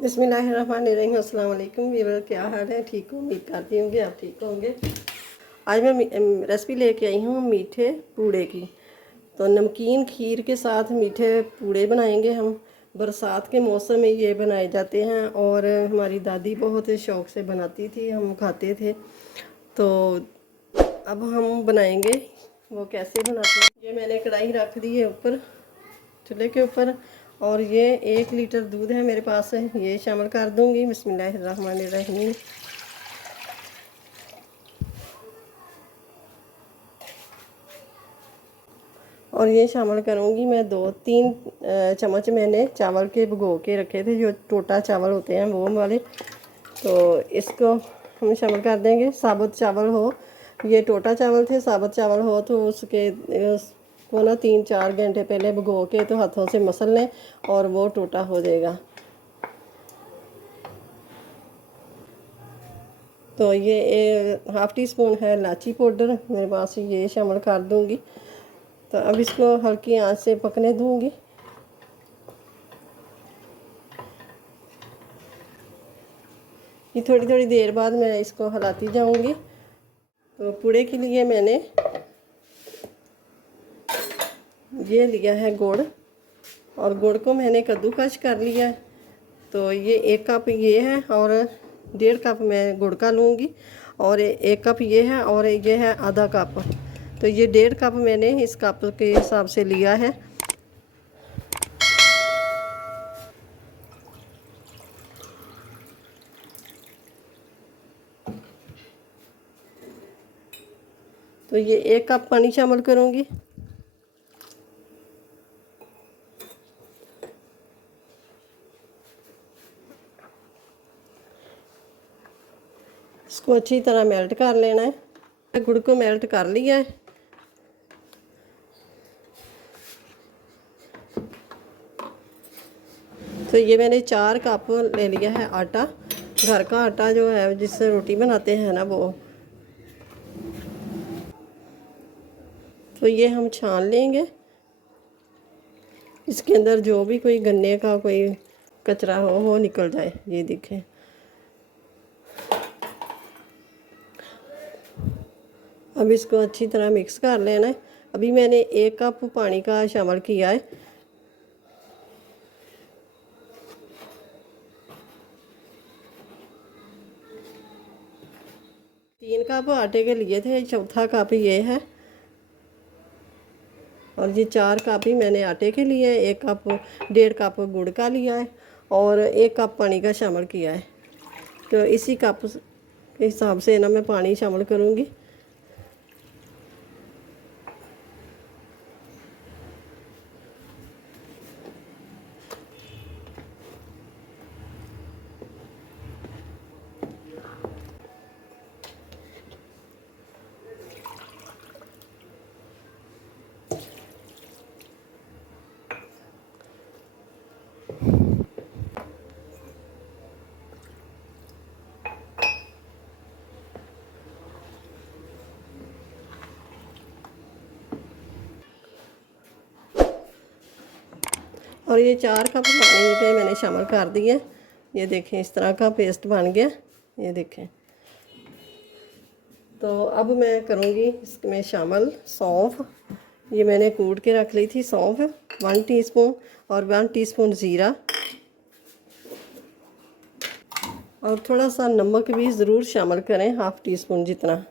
बिस्मिल्लाहिर्रहमानिर्रहीम। अस्सलाम वालेकुम व्यूअर, क्या हाल है? ठीक हूँ, उम्मीद करती हूँ कि आप ठीक होंगे। आज मैं रेसिपी लेके आई हूँ मीठे पूड़े की। तो नमकीन खीर के साथ मीठे पूड़े बनाएंगे हम। बरसात के मौसम में ये बनाए जाते हैं और हमारी दादी बहुत शौक़ से बनाती थी, हम खाते थे। तो अब हम बनाएंगे, वो कैसे बनाते हैं। ये मैंने कढ़ाई रख दी है ऊपर, चूल्हे के ऊपर, और ये 1 लीटर दूध है मेरे पास है, ये शामिल कर दूंगी। बिस्मिल्लाहिर्रहमानिर्रहीम। और ये शामिल करूँगी मैं 2-3 चम्मच मैंने चावल के भिगो के रखे थे, जो टोटा चावल होते हैं वो वाले। तो इसको हम शामिल कर देंगे। साबुत चावल हो, ये टोटा चावल थे, साबुत चावल हो तो उसको ना 3-4 घंटे पहले भिगो के तो हाथों से मसल लें और वो टोटा हो जाएगा। तो ये 1/2 टी स्पून है इलायची पाउडर मेरे पास, ये शामिल कर दूंगी। तो अब इसको हल्की आंच से पकने दूंगी। ये थोड़ी थोड़ी देर बाद मैं इसको हिलाती जाऊंगी। तो पूड़े के लिए मैंने ये लिया है गुड़, और गुड़ को मैंने कद्दूकस कर लिया है। तो ये 1 कप ये है और 1.5 कप मैं गुड़ का लूँगी, और 1 कप ये है, और ये है आधा कप। तो ये 1.5 कप मैंने इस कप के हिसाब से लिया है। तो ये 1 कप पानी शामिल करूँगी। इसको अच्छी तरह मेल्ट कर लेना है। गुड़ को मेल्ट कर लिया है। तो ये मैंने 4 कप ले लिया है आटा, घर का आटा जो है जिससे रोटी बनाते हैं ना वो। तो ये हम छान लेंगे, इसके अंदर जो भी कोई गन्ने का कोई कचरा हो वो निकल जाए। ये देखें। अब इसको अच्छी तरह मिक्स कर लेना है। अभी मैंने 1 कप पानी का शामिल किया है। तीन कप आटे के लिए थे, चौथा कप ये है, और ये 4 कप ही मैंने आटे के लिए, 1 कप 1.5 कप गुड़ का लिया है, और 1 कप पानी का शामिल किया है। तो इसी कप के हिसाब से ना मैं पानी शामिल करूँगी। और ये 4 कप पानी के मैंने शामिल कर दिए। ये देखें, इस तरह का पेस्ट बन गया, ये देखें। तो अब मैं करूँगी इसमें शामिल सौंफ। ये मैंने कूट के रख ली थी सौंफ 1 टीस्पून, और 1 टीस्पून ज़ीरा, और थोड़ा सा नमक भी ज़रूर शामिल करें, 1/2 टीस्पून जितना।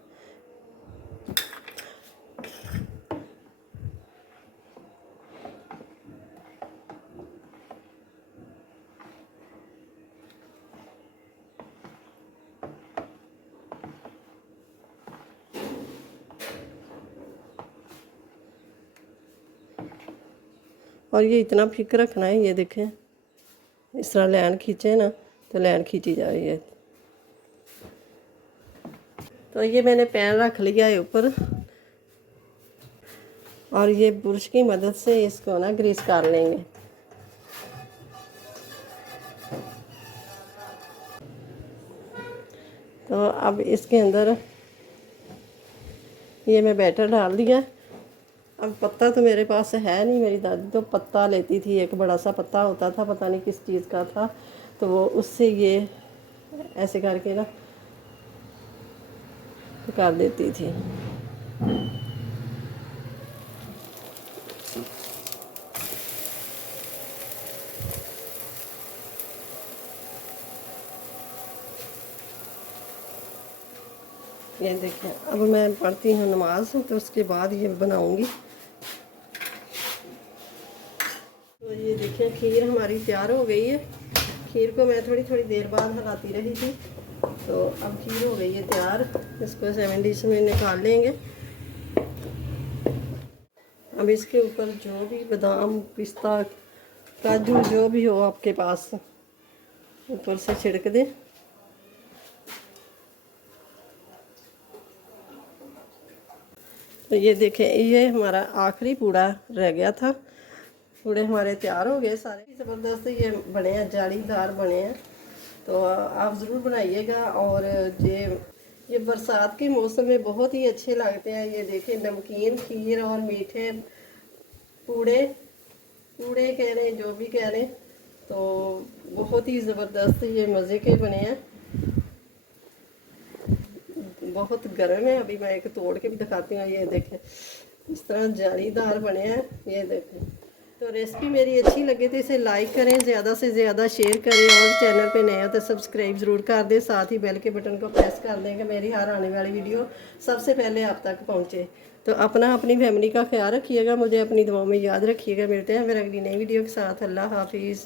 और ये इतना फिक रखना है, ये देखें, इस तरह लाइन खींचे ना तो लाइन खींची जा रही है। तो ये मैंने पैन रख लिया है ऊपर, और ये ब्रश की मदद से इसको ना ग्रीस कर लेंगे। तो अब इसके अंदर ये मैं बैटर डाल दिया। अब पत्ता तो मेरे पास है नहीं, मेरी दादी तो पत्ता लेती थी, एक बड़ा सा पत्ता होता था, पता नहीं किस चीज़ का था, तो वो उससे ये ऐसे करके ना कर देती थी। ये देखिए, अब मैं पढ़ती हूँ नमाज, तो उसके बाद ये बनाऊंगी। तो ये देखिए खीर हमारी तैयार हो गई है। खीर को मैं थोड़ी थोड़ी देर बाद हिलाती रही थी, तो अब खीर हो गई है तैयार। इसको 7 डिश में निकाल लेंगे। अब इसके ऊपर जो भी बादाम, पिस्ता, काजू जो भी हो आपके पास, ऊपर से छिड़क दें। तो ये देखें, ये हमारा आखिरी पूड़ा रह गया था। पूड़े हमारे तैयार हो गए सारे। ज़बरदस्त ये बने हैं, जालीदार बने हैं। तो आप ज़रूर बनाइएगा। और ये बरसात के मौसम में बहुत ही अच्छे लगते हैं। ये देखें, नमकीन खीर और मीठे पूड़े, पूड़े कह रहे हैं, जो भी कह रहे हैं, तो बहुत ही ज़बरदस्त ये मज़े के बने हैं। बहुत गर्म है। अभी मैं एक तोड़ के भी दिखाती हूँ। ये देखें, इस तरह जालीदार बने हैं। ये देखें। तो रेसिपी मेरी अच्छी लगे तो इसे लाइक करें, ज़्यादा से ज़्यादा शेयर करें, और चैनल पे नया तो सब्सक्राइब ज़रूर कर दें। साथ ही बेल के बटन को प्रेस कर दें कि मेरी हर आने वाली वीडियो सबसे पहले आप तक पहुँचे। तो अपनी फैमिली का ख्याल रखिएगा, मुझे अपनी दुआओं में याद रखिएगा। मिलते हैं फिर अगली नई वीडियो के साथ। अल्लाह हाफिज़।